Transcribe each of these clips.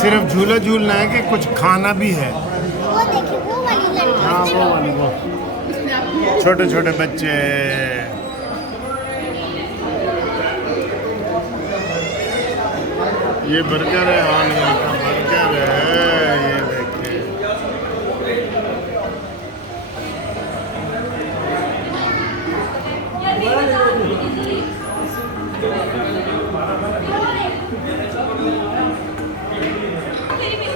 صرف جھولا جھولنا ہے کہ کچھ کھانا بھی ہے؟ وہ دیکھیں وہ والی لڑکی. ہاں وہ والی وہ چھوٹے چھوٹے بچے. یہ برگر ہے، آن کا برگر ہے، یہ دیکھیں.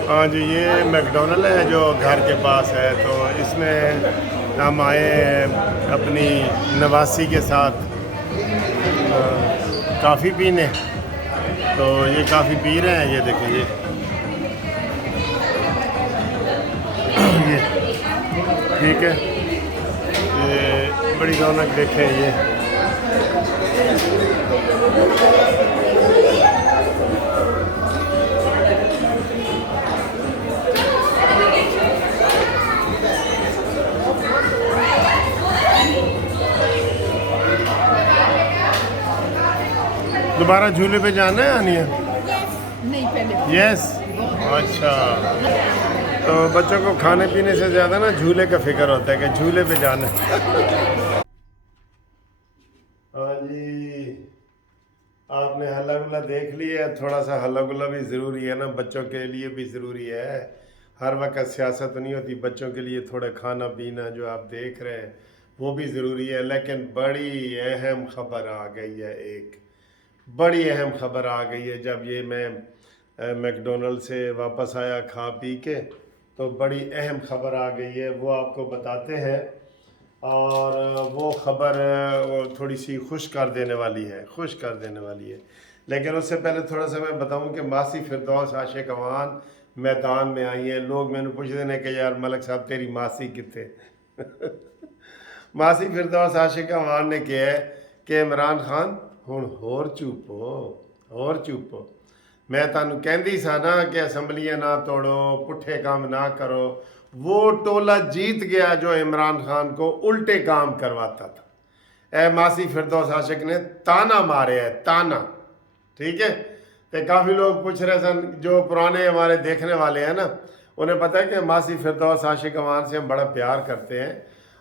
ہاں جی، یہ میک ڈونلڈ ہے جو گھر کے پاس ہے، تو اس میں ہم آئے اپنی نواسی کے ساتھ کافی پینے. تو یہ کافی پی رہے ہیں، یہ دیکھیں یہ ٹھیک ہے. یہ بڑی رونق دیکھیں. یہ دوبارہ جھولے پہ جانا ہے آنیا؟ نہیں پہلے یس. اچھا، تو بچوں کو کھانے پینے سے زیادہ نا جھولے کا فکر ہوتا ہے کہ جھولے پہ جانا ہے. ہاں جی، آپ نے ہلا گلا دیکھ لیا. تھوڑا سا ہلا گلا بھی ضروری ہے نا، بچوں کے لیے بھی ضروری ہے. ہر وقت سیاست نہیں ہوتی، بچوں کے لیے تھوڑا کھانا پینا جو آپ دیکھ رہے ہیں وہ بھی ضروری ہے. لیکن بڑی اہم خبر آ گئی ہے، ایک بڑی اہم خبر آ گئی ہے. جب یہ میں میک ڈونلڈ سے واپس آیا کھا پی کے، تو بڑی اہم خبر آ گئی ہے، وہ آپ کو بتاتے ہیں. اور وہ خبر تھوڑی سی خوش کر دینے والی ہے. لیکن اس سے پہلے تھوڑا سا میں بتاؤں کہ ماسی فردوس عاشق اوان میدان میں آئی ہیں. لوگ میں نے پوچھتے ہیں کہ یار ملک صاحب تیری ماسی کتے؟ ماسی فردوس عاشق اوان نے کہا ہے کہ عمران خان ہن ہور چوپو. میں تانوں کہندی سا نا کہ اسمبلیاں نہ توڑو، پٹھے کام نہ کرو. وہ ٹولہ جیت گیا جو عمران خان کو الٹے کام کرواتا تھا. اے ماسی فردوس عاشق نے تانا مارے ہے، تانا. ٹھیک ہے. تو کافی لوگ پوچھ رہے سن، جو پرانے ہمارے دیکھنے والے ہیں نا، انہیں پتہ ہے کہ ماسی فردوس عاشق اوان سے ہم بڑا پیار کرتے ہیں،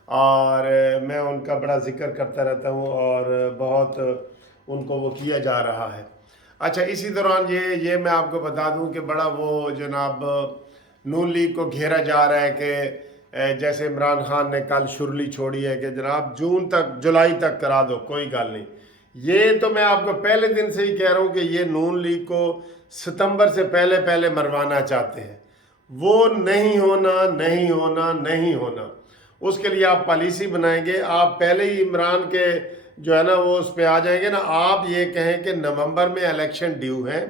اور میں ان کا بڑا ذکر کرتا رہتا ہوں، اور بہت ان کو وہ کیا جا رہا ہے. اچھا، اسی دوران یہ میں آپ کو بتا دوں کہ بڑا وہ جناب نون لیگ کو گھیرا جا رہا ہے کہ جیسے عمران خان نے کل شرلی چھوڑی ہے کہ جناب جولائی تک کرا دو، کوئی گل نہیں. یہ تو میں آپ کو پہلے دن سے ہی کہہ رہا ہوں کہ یہ نون لیگ کو ستمبر سے پہلے مروانا چاہتے ہیں. وہ نہیں ہونا. اس کے لیے آپ پالیسی بنائیں گے. آپ پہلے ہی عمران کے جو ہے نا وہ اس پہ آ جائیں گے نا. آپ یہ کہیں کہ نومبر میں الیکشن ڈیو ہیں،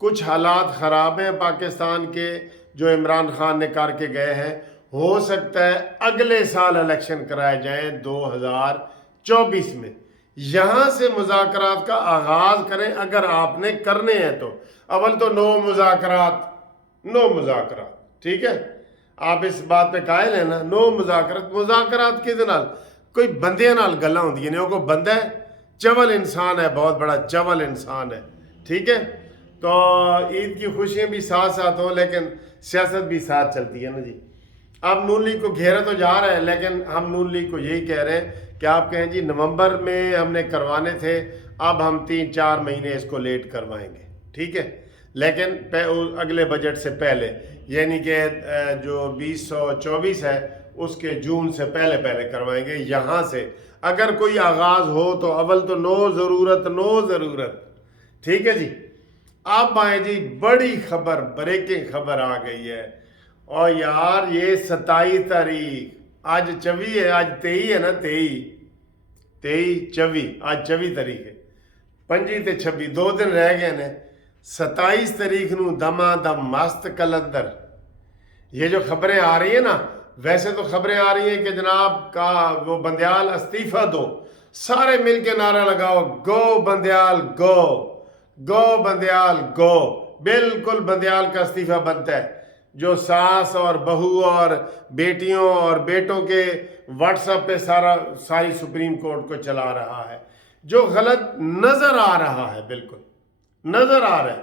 کچھ حالات خراب ہیں پاکستان کے جو عمران خان نے کر کے گئے ہیں. ہو سکتا ہے اگلے سال الیکشن کرائے جائیں 2024 میں. یہاں سے مذاکرات کا آغاز کریں اگر آپ نے کرنے ہیں تو. اول تو نو مذاکرات. ٹھیک ہے، آپ اس بات پہ قائل ہیں نا؟ نو مذاکرات کس نال؟ کوئی بندے نال گلاں ہوندیاں نے. وہ کوئی بندہ ہے، چول انسان ہے، بہت بڑا چول انسان ہے. ٹھیک ہے. تو عید کی خوشیاں بھی ساتھ ہوں، لیکن سیاست بھی ساتھ چلتی ہے نا جی. اب نون لیگ کو گھیرا تو جا رہا ہے، لیکن ہم نون لیگ کو یہی کہہ رہے ہیں کہ آپ کہیں جی نومبر میں ہم نے کروانے تھے، اب ہم 3-4 مہینے اس کو لیٹ کروائیں گے. ٹھیک ہے، لیکن اگلے بجٹ سے پہلے، یعنی کہ جو 2024 ہے اس کے جون سے پہلے کروائیں گے. یہاں سے اگر کوئی آغاز ہو تو اول تو نو ضرورت. ٹھیک ہے جی. اب آئیں جی بڑی خبر، بریکنگ خبر آ گئی ہے. اور یار یہ 27 تاریخ، آج 24 ہے، آج 23 ہے نا، 24 آج 24 تاریخ ہے. 25 تے 26 2 دن رہ گئے نے. 27 تاریخ نو دما دم مست کلندر. یہ جو خبریں آ رہی ہیں نا، ویسے تو خبریں آ رہی ہیں کہ جناب کا وہ بندیال استعفیٰ دو. سارے مل کے نعرہ لگاؤ، گو بندیال گو. بالکل بندیال کا استعفیٰ بنتا ہے. جو ساس اور بہو اور بیٹیوں اور بیٹوں کے واٹس ایپ پہ ساری سپریم کورٹ کو چلا رہا ہے، جو غلط نظر آ رہا ہے، بالکل نظر آ رہا ہے.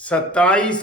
27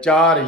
4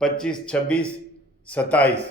25, 26, 27,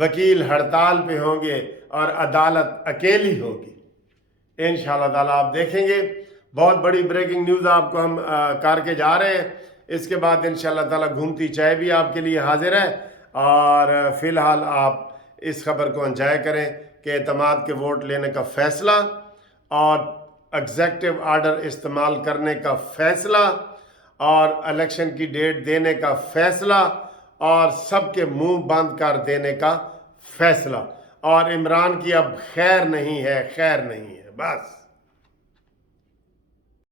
وکیل ہڑتال پہ ہوں گے اور عدالت اکیلی ہوگی انشاءاللہ تعالیٰ. آپ دیکھیں گے بہت بڑی بریکنگ نیوز آپ کو ہم کر کے جا رہے ہیں. اس کے بعد انشاءاللہ تعالیٰ گھومتی چائے بھی آپ کے لیے حاضر ہے. اور فی الحال آپ اس خبر کو انجوائے کریں کہ اعتماد کے ووٹ لینے کا فیصلہ اور ایگزیکٹو آرڈر استعمال کرنے کا فیصلہ اور الیکشن کی ڈیٹ دینے کا فیصلہ اور سب کے منہ بند کر دینے کا فیصلہ. اور عمران کی اب خیر نہیں ہے بس.